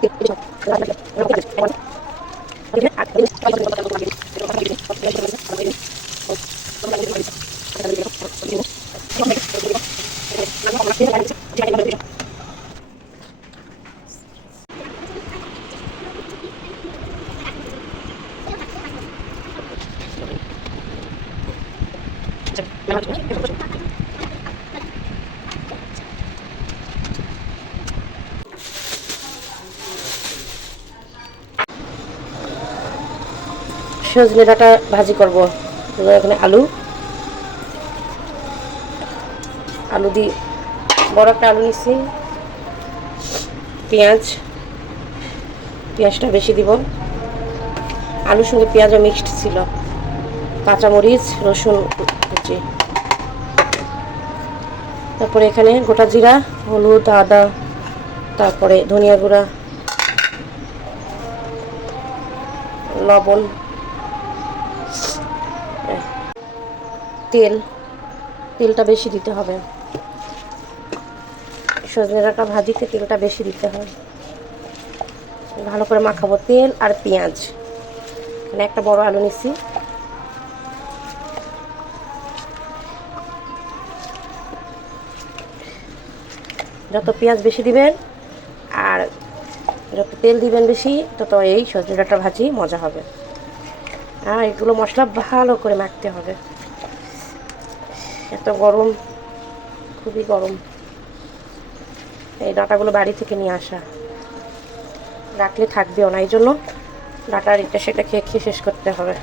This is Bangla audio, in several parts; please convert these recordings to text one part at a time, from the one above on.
给这 সজনে ডাঁটা ভাজি করব। এখানে আলু। আলু দি বড় একটা আলু নিচ্ছি। পেঁয়াজ। পেঁয়াজটা বেশি দিব। আলুর সঙ্গে পেঁয়াজও মিক্সড ছিল। কাঁচামরিচ, রসুন কুচি। তারপরে এখানে গোটা জিরা, হলুদ, আদা, তারপরে ধনিয়া গুঁড়া, লবণ। তেল, তেলটা বেশি দিতে হবে। সজনে ডাঁটা ভাজিতে তেলটা বেশি দিতে হয় ভালো করে মাখাবো তেল আর পেঁয়াজ। এখানে একটা বড় আলু নিচ্ছি যত পেঁয়াজ বেশি দিবেন আর যত তেল দিবেন বেশি, তত এই সজনে ডাঁটা ভাজি মজা হবে। আর এগুলো মশলা ভালো করে মাখতে হবে। এত গরম, খুবই গরম। এই ডাঁটাগুলো বাড়ি থেকে নিয়ে আসা। রাখলে থাকবেও না এই জন্য ডাঁটার এটা সেটা খেয়ে খেয়ে শেষ করতে হবে।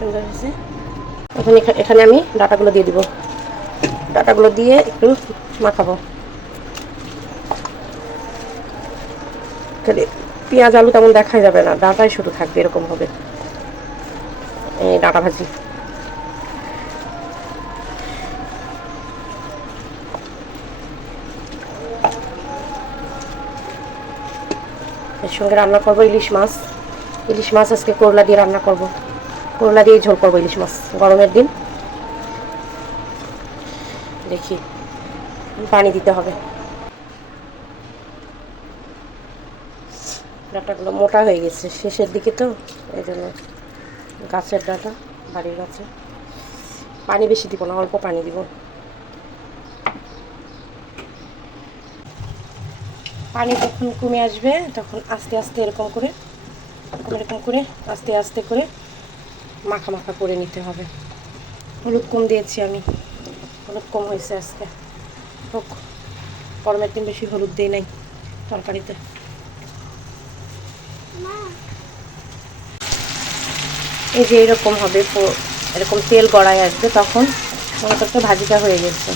সুন্দর হয়েছে। এখন এখানে আমি ডাটাগুলো দিয়ে দিব। ডাটাগুলো দিয়ে একটু মাখাবো। পেঁয়াজ, আলু তেমন দেখাই যাবে না, ডাঁটাই শুধু থাকবে এরকম হবে ডাঁটা ভাজি এর সঙ্গে রান্না করব ইলিশ মাছ। ইলিশ মাছ আজকে করলা দিয়ে রান্না করব। করলা দিয়ে ঝোল করব ইলিশ মাছ গরমের দিন। দেখি, পানি দিতে হবে। ডাটাগুলো মোটা হয়ে গেছে, শেষের দিকে তো, এই জন্য গাছের ডাটা, বাড়ির গাছে। পানি বেশি দিব না, অল্প পানি দিব। পানি যখন কমে আসবে, তখন আস্তে আস্তে এরকম করে, এরকম এরকম করে, আস্তে আস্তে করে মাখা মাখা করে নিতে হবে। হলুদ কম দিয়েছি আমি। হলুদ কম হয়েছে আজকে। হোক গরমের দিন বেশি হলুদ দিই নাই তরকারিতে। এই যে এরকম হবে এরকম তেল গড়ায় আসবে, তখন করতে ভাজিটা হয়ে গেছে।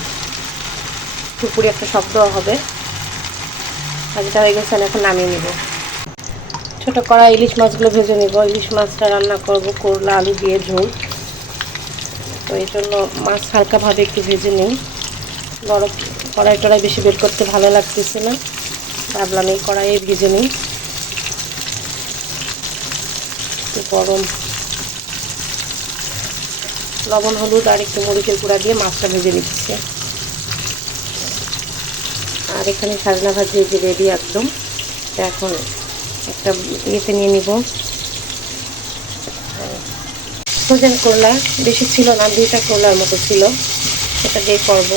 টুকুরি একটা শব্দ হবে। ভাজিটা হয়ে গেছে এখন নামিয়ে নিব। ছোটো কড়া ইলিশ মাছগুলো ভেজে নিব। ইলিশ মাছটা রান্না করব, করলা, আলু দিয়ে ঝোল। তো এই জন্য মাছ হালকাভাবে একটু ভেজে নিই। বড় কড়াই টড়াই বেশি বের করতে ভালো লাগতেছে না। ভাবলাম এই কড়াইয়ে ভেজে নিই। গরম লবণ, হলুদ আর একটু মরিচের গুঁড়া দিয়ে মাছটা ভেজে নিচ্ছে। আর এখানে সাজনা ভাজি যে রেডি একদম। এখন একটা ইয়েতে নিয়ে নিব। ফ্রোজেন করলা, বেশি ছিল না, দুইটা করলার মতো ছিল। সেটা দিয়ে করব।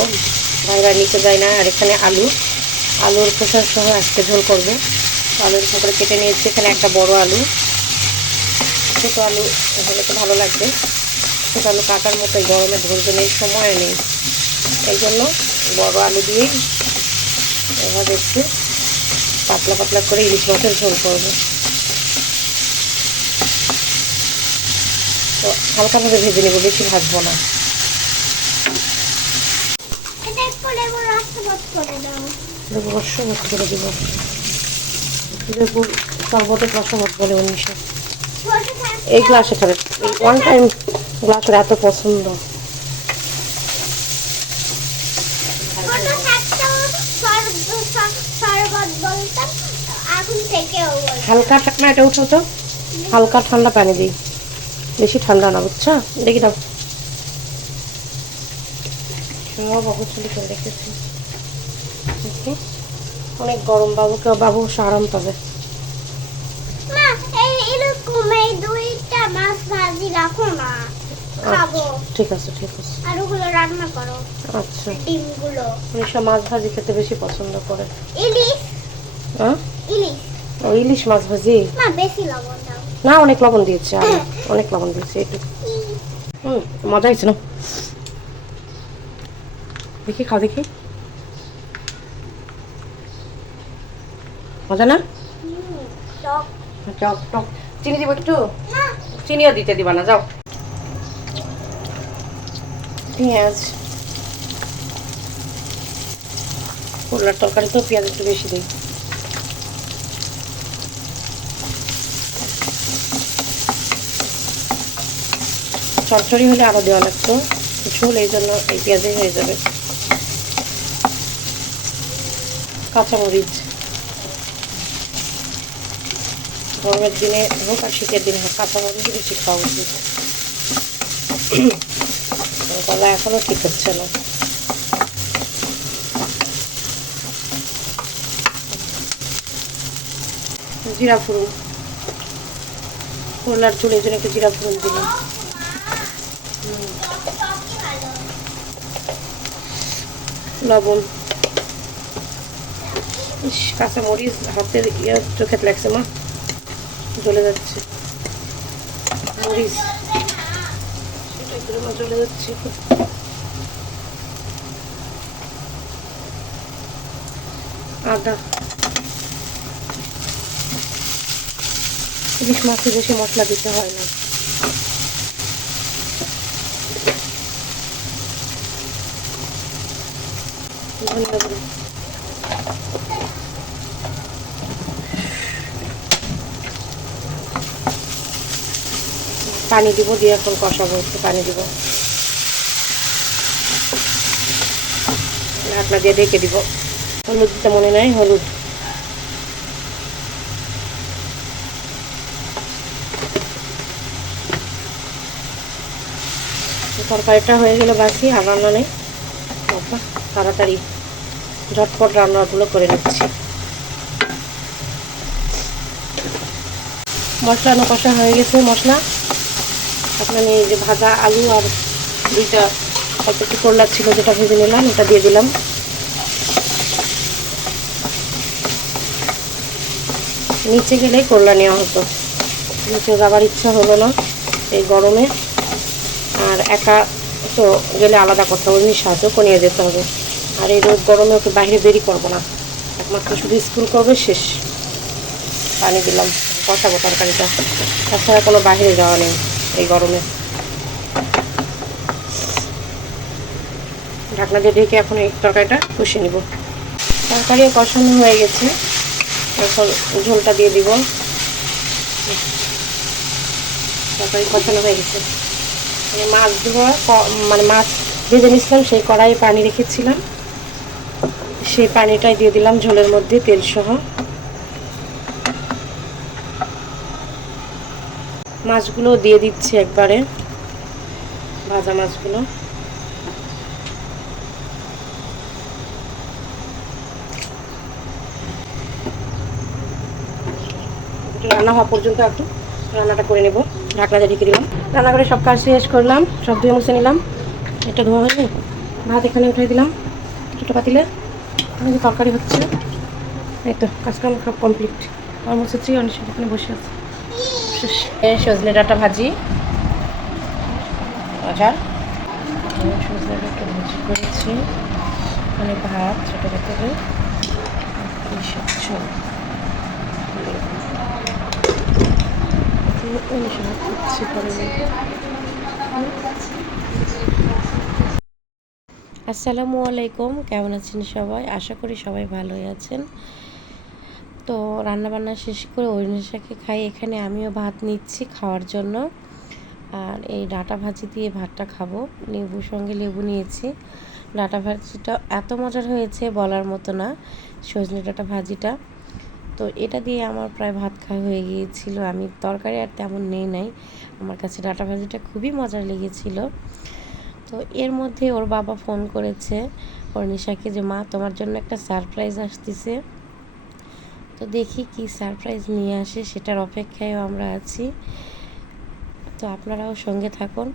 ভাইরা নিতে যায় না। আর এখানে আলু, আলুর খোসা সহ আজকে ঝোল করব। আলুর করে কেটে নিয়েছি। এখানে একটা বড় আলু। ছোটো আলু হলে তো ভালো লাগবে। ছোটো আলু কাটার মতো গরমে ধরতে নেই সময় নেই। এই জন্য বড় আলু দিয়েই এভাবে একটু পাতলা পাতলা করে ইলিশ মাছের ঝোল করব। তো হালকাভাবে ভেজে নেব বেশি ভাজবো না। করে দিব। শরবতের বলে উনিশে। এই গ্লাসে খাবে ওয়ান টাইম গ্লাসের এত পছন্দ। হালকা ঠান্ডা এটা উঠো তো। হালকা ঠান্ডা পানি দিই। বেশি ঠান্ডা না বুঝছ? দেখি দাও। সব অবচলি করে রেখেছি। অনেক গরম বাবুকে বাবু আরাম পাবে মা এই এরকম এই দুইটা মাছ ভাজি রাখো না খাব। ঠিক আছে ঠিক আছে। রান্না করো। আচ্ছা। ডিমগুলো। মাছ ভাজি খেতে বেশি পছন্দ করে। ইলিশ। হ্যাঁ? ইলিশ। ও ইলিশ মাছ ভাজি? মা বেশি লবণ দাও। না অনেক লবণ দিয়েছে আর অনেক লবণ দিয়েছে একটু হুম মজা হয়েছে না? দেখি খাও দেখি। মজা না? টক। টক চিনি দিব একটু? চিনিও দিতে দিবা না যাও। পেঁয়াজ। করলার তরকারি তো পেঁয়াজ একটু বেশি দিই। চচ্চড়ি হলে আরও দেওয়া লাগতো। ঝোল এই জন্য এই পেঁয়াজে হয়ে যাবে। কাঁচামরিচ। গরমের দিনে হোক আর শীতের দিনে হোক কাঁচামরিচ বেশি খাওয়া উচিত। গলা এখনও ঠিক হচ্ছে না। জিরা ফুরুন করলার ঝোলের জন্য একটু জিরা ফুরুন দিলাম। লবণ। ইস কাঁচা মরিচ হাতের ইয়ে চোখে লাগছে মা। জ্বলে যাচ্ছে। মরিচ। মা জ্বলে যাচ্ছে। আদা। ইলিশ মাছে বেশি মশলা দিতে হয় না। ধনিয়া পানি দিব, দিয়ে এখন কষাবো, একটু পানি দিব। ঢাকনা দিয়ে ঢেকে দিব। হলুদ দিতে মনে নাই, হলুদ। তরকারিটা হয়ে গেলে বাসি, আর রান্না নেই। তাড়াতাড়ি ঝটপট রান্নাগুলো করে নিচ্ছি। মশলা কষা হয়ে গেছে, মশলা। এখন যে ভাজা আলু আর দুইটা অল্প একটু করলা ছিল যেটা ভেজে নিলাম ওটা দিয়ে দিলাম। নিচে গেলেই করলা নেওয়া হতো। নিচে যাবার ইচ্ছা হলো না এই গরমে। আর একা তো গেলে আলাদা কথা ওই সাহায্য নিয়ে যেতে হবে। আর এই রোদ গরমে ওকে বাইরে বেরি করব না। একমাত্র শুধু স্কুল করবে, শেষ। পানি দিলাম কষাবো তরকারিটা। তাছাড়া কোনো বাইরে যাওয়া নেই। এই গরমে। ঢাকনা দিয়ে ঢেকে এখন এই তরকারিটা কষে নিব। তরকারিও কষানো হয়ে গেছে। এখন ঝোলটা দিয়ে দিব। তরকারি কষানো হয়ে গেছে। মানে মাছ ক- মানে মাছ ভেজে নিয়েছিলাম সেই কড়াইয়ে পানি রেখেছিলাম। সেই পানিটাই দিয়ে দিলাম ঝোলের মধ্যে তেল মাছগুলো দিয়ে দিচ্ছি একবারে। ভাজা মাছগুলো। রান্না হওয়া পর্যন্ত একটু রান্নাটা করে নেব। ঢাকনা দিয়ে ঢেকে দিলাম। রান্না করে সব কাজ শেষ করলাম, সব ধুয়ে মুছে নিলাম। এটা ধোয়া হয়নি ভাত এখানে উঠিয়ে দিলাম। ছোটো পাতিলে। তরকারি হচ্ছে, এই তো কাজকাম সব কমপ্লিট আমার মুছেছি অনেক এখানে বসে আছে। সজনে ডাঁটা ভাজি। এই সজনে ডাঁটা ভাজি করেছি। মানে ভাত ছোটো করছি পরে। আসসালামু আলাইকুম। কেমন আছেন সবাই? আশা করি সবাই ভালোই আছেন। তো রান্নাবান্না শেষ করে অরিনেশাকে খাই। এখানে আমিও ভাত নিচ্ছি খাওয়ার জন্য। আর এই ডাটা ভাজি দিয়ে ভাতটা খাব। লেবুর সঙ্গে লেবু নিয়েছি। ডাটা ভাজিটা এত মজার হয়েছে বলার মতো না, সজনে ডাটা ভাজিটা। তো এটা দিয়ে আমার প্রায় ভাত খাওয়া হয়ে গিয়েছিল। আমি তরকারি আর তেমন নেই নাই। আমার কাছে ডাটা ভাজিটা খুবই মজার লেগেছিল। তো এর মধ্যে ওর বাবা ফোন করেছে অর্নিশাকে যে, মা, তোমার জন্য একটা সারপ্রাইজ আসতেছে। তো দেখি কি সারপ্রাইজ নিয়ে আসে, সেটার অপেক্ষায়ও আমরা আছি। তো আপনারাও সঙ্গে থাকুন।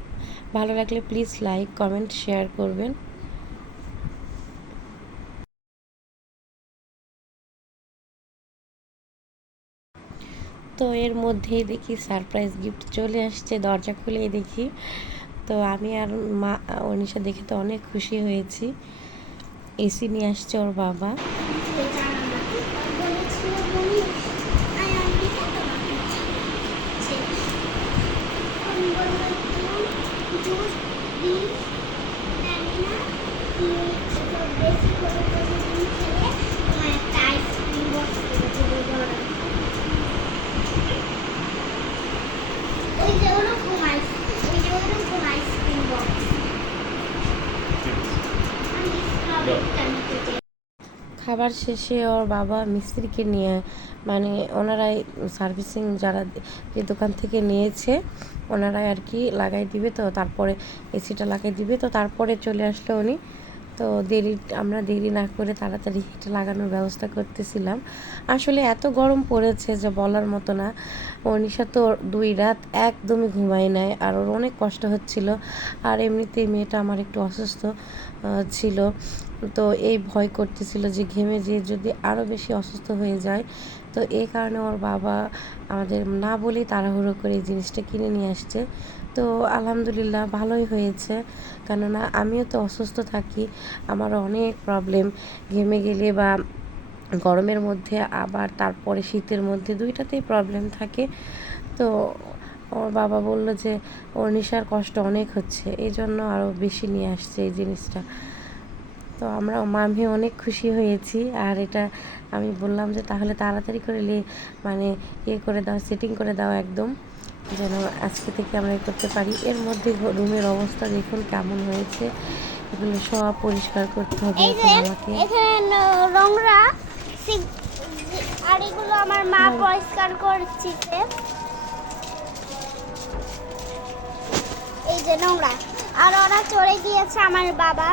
ভালো লাগলে প্লিজ লাইক কমেন্ট শেয়ার করবেন। তো এর মধ্যেই দেখি সারপ্রাইজ গিফট চলে আসছে, দরজা খুলেই দেখি। তো আমি আর মা, অনিশা দেখে তো অনেক খুশি হয়েছি। এসি নিয়ে আসছে ওর বাবা বলেছিল বলি আই আমি তোমাকে দিচ্ছি আমি বলব একটু জুস দিন জানি না তুমি একটু বেশি করে প্রতিদিন খেলে তোমার একটা আইসক্রিম বক্স করে দেবো গরম ওই যে ওরকম আইসক্রিম ওই যে ওরকম আইসক্রিম বক্স আমি স্ট্রবেরিটা নিতে চাই খাবার শেষে ওর বাবা মিস্ত্রিকে নিয়ে মানে ওনারাই সার্ভিসিং যারা যে দোকান থেকে নিয়েছে, ওনারাই আর কি লাগাই দিবে তো, তারপরে এসিটা লাগাই দিবে তো, তারপরে চলে আসলো উনি। তো দেরি, আমরা দেরি না করে তাড়াতাড়ি এটা লাগানোর ব্যবস্থা করতেছিলাম। আসলে এত গরম পড়েছে যে বলার মতো না। অনিশা তো দুই রাত একদমই ঘুমায় নাই, আর ওর অনেক কষ্ট হচ্ছিল। আর এমনিতেই মেয়েটা আমার একটু অসুস্থ। ছিল। তো এই ভয় করতেছিল যে ঘেমে যে যদি আরও বেশি অসুস্থ হয়ে যায়, তো এই কারণে ওর বাবা আমাদের না বলেই তাড়াহুড়ো করে এই জিনিসটা কিনে নিয়ে আসছে। তো আলহামদুলিল্লাহ ভালোই হয়েছে। কেননা আমিও তো অসুস্থ থাকি, আমারও অনেক প্রবলেম ঘেমে গেলে বা গরমের মধ্যে আবার তারপরে শীতের মধ্যে দুইটাতেই প্রবলেম থাকে। তো ওর বাবা বলল যে ওর নিশার কষ্ট অনেক হচ্ছে এই জন্য আরও বেশি নিয়ে আসছে এই জিনিসটা। তো আমরা মামি অনেক খুশি হয়েছি আর এটা আমি বললাম যে তাহলে তাড়াতাড়ি করে লে মানে ইয়ে করে দাও সেটিং করে দাও একদম যেন আজকে থেকে আমরা এ করতে পারি। এর মধ্যে রুমের অবস্থা দেখুন কেমন হয়েছে এগুলো সব পরিষ্কার করতে হবে আমাকে। এখানে নোংরা আর এগুলো আমার মা পরিষ্কার করছে। যে নোংরা। আর ওরা চলে গিয়েছে আমার বাবা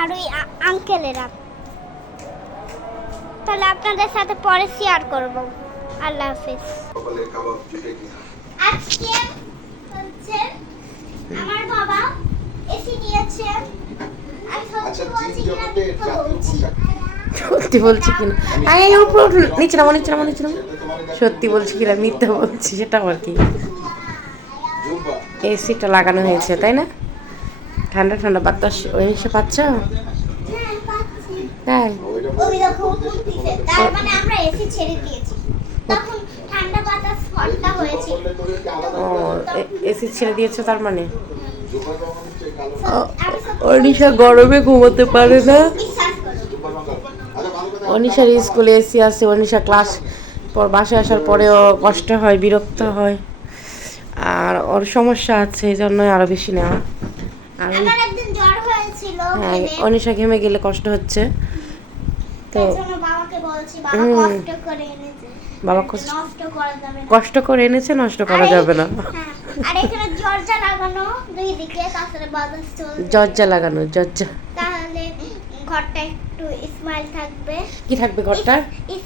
আর ওই আঙ্কেলেরা তাহলে আপনাদের সাথে পরে শেয়ার করব। আল্লাহ হাফিজ। আজকে হচ্ছে আমার বাবা এসি নিয়েছে আচ্ছা সত্যি বলছি কিনা? উপর নিচে নামো নিচে নামো নিচে নামো। সেটা সত্যি বলছি কিনা মিথ্যা বলছি সেটা আর কি? এসিটা লাগানো হয়েছে তাই না? ঠান্ডা ঠান্ডা বাতাস ওই এসে পাচ্ছ? হ্যাঁ তাই মানে এসি ছেড়ে দিয়েছি। তার মানে? সত্যি অনিশা গরমে ঘুমোতে পারে না। অনিশার স্কুলে এসি আছে অনিশা ক্লাস পর বাসায় আসার পরেও কষ্ট হয় বিরক্ত হয়। আর ওর সমস্যা আছে এই জন্যই আরও বেশি নেওয়া। আর একদিন জ্বর হয়েছিল হ্যাঁ অনিশা ঘেমে গেলে কষ্ট হচ্ছে। তো বাবা কষ্ট করে এনেছে। নষ্ট করা যাবে না। জর্জা হ্যাঁ, দরজা লাগানো দুই ঘরটা একটু স্মাইল থাকবে। কি থাকবে ঘরটা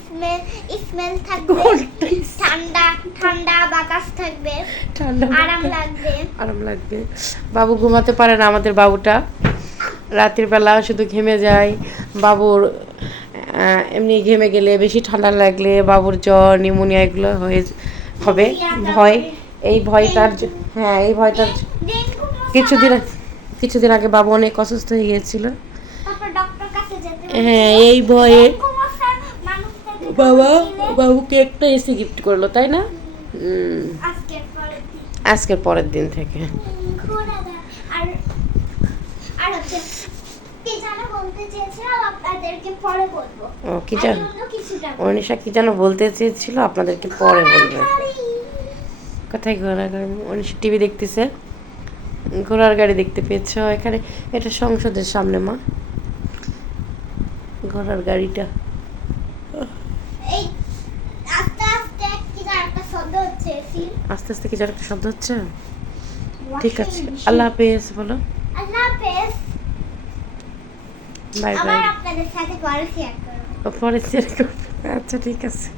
স্মেল স্মেল থাকবে। ঠান্ডা ঠান্ডা বাতাস থাকবে। ঠান্ডা আরাম লাগবে। আরাম লাগবে। বাবু ঘুমাতে পারে না আমাদের বাবুটা। রাতের বেলা শুধু ঘেমে যায়। বাবুর এমনি ঘেমে গেলে বেশি ঠান্ডা লাগলে বাবুর জ্বর নিউমোনিয়া এগুলো হয়ে হবে। ভয় এই ভয়টার হ্যাঁ এই ভয়টার কিছুদিন কিছুদিন আগে বাবু অনেক অসুস্থ হয়ে গিয়েছিল তারপর ডক্টর কাছে যেতে হ্যাঁ এই ভয়ে বাবা বাবুকে একটা এসি গিফট করল তাই না? আজকের পরের দিন। থেকে। ও কি জান অনিশা কি যেন বলতে চেয়েছিল আপনাদেরকে পরে বলবে। কোথায় ঘোড়ার গাড়ি? অনিশা টিভি দেখতেছে। ঘোড়ার গাড়ি দেখতে পেয়েছ। এখানে এটা সংসদের সামনে মা। ঘোড়ার গাড়িটা। আস্তে আস্তে কি যারা একটা শব্দ হচ্ছে ঠিক আছে। আল্লাহ হাফেজ বলো। আল্লাহ হাফেজ। Bye bye. পরে শেয়ার করব। আচ্ছা ঠিক আছে।